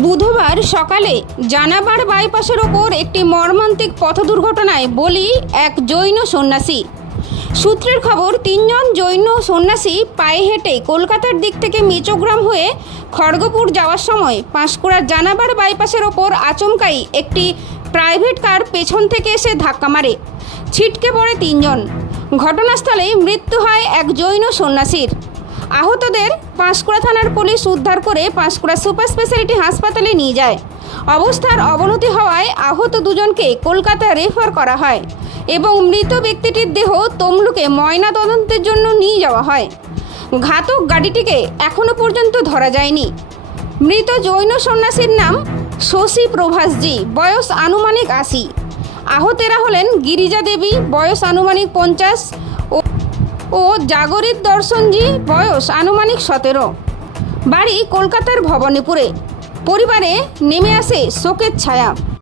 বুধবার সকালে জানাবার বাইপাসের ওপর একটি মর্মান্তিক পথ দুর্ঘটনায় বলি এক জৈন সন্ন্যাসী। সূত্রের খবর, তিনজন জৈন সন্ন্যাসী পায়ে হেঁটে কলকাতার দিক থেকে মেচোগ্রাম হয়ে খড়গপুর যাওয়ার সময় পাঁশকুড়ার জানাবার বাইপাসের ওপর আচমকাই একটি প্রাইভেট কার পেছন থেকে এসে ধাক্কা মারে। ছিটকে পড়ে তিনজন। ঘটনাস্থলেই মৃত্যু হয় এক জৈন সন্ন্যাসীর। আহতদের পাঁশকুড়া থানার পুলিশ উদ্ধার করে পাঁশকুড়া সুপার স্পেশালিটি হাসপাতালে নিয়ে যায়। অবস্থার অবনতি হওয়ায় আহত দুজনকে কলকাতা রেফার করা হয় এবং মৃত ব্যক্তিটির দেহ তমলুকে ময়না তদন্তের জন্য নিয়ে যাওয়া হয়। ঘাতক গাড়িটিকে এখনও পর্যন্ত ধরা যায়নি। মৃত জৈন সন্ন্যাসীর নাম শশী প্রভাসজি, বয়স আনুমানিক আশি। আহতেরা হলেন গিরিজা দেবী, বয়স আনুমানিক পঞ্চাশ ও ও জাগরিত দর্শনজি বয়স আনুমানিক সতেরো। বাড়ি কলকাতার ভবনীপুরে। পরিবারে নেমে আসে শোকের ছায়া।